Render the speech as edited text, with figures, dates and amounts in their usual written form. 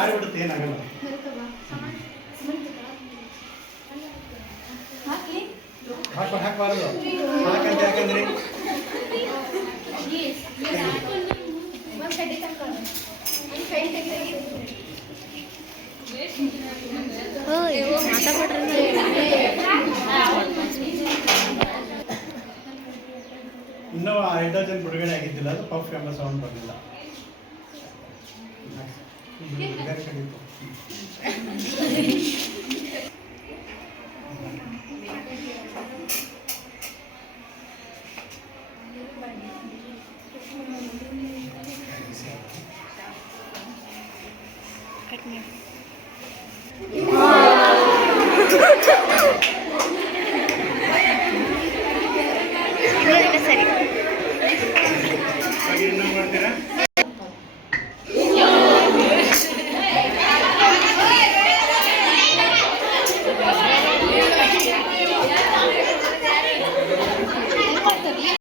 ಆಡ್ಬಿಡುತ್ತೆ, ಏನಾಗಲ್ಲ. ಹಾಕಬಾರದು, ಹಾಕಂತ ಯಾಕಂದ್ರಿ ಇನ್ನೂ ಹೈಡ್ರೋಜನ್ ಬಿಡುಗಡೆ ಆಗಿದ್ದಿಲ್ಲ, ಅದು ಪಫ್ ಎಂಬ ಸೌಂಡ್ ಬರಲಿಲ್ಲ.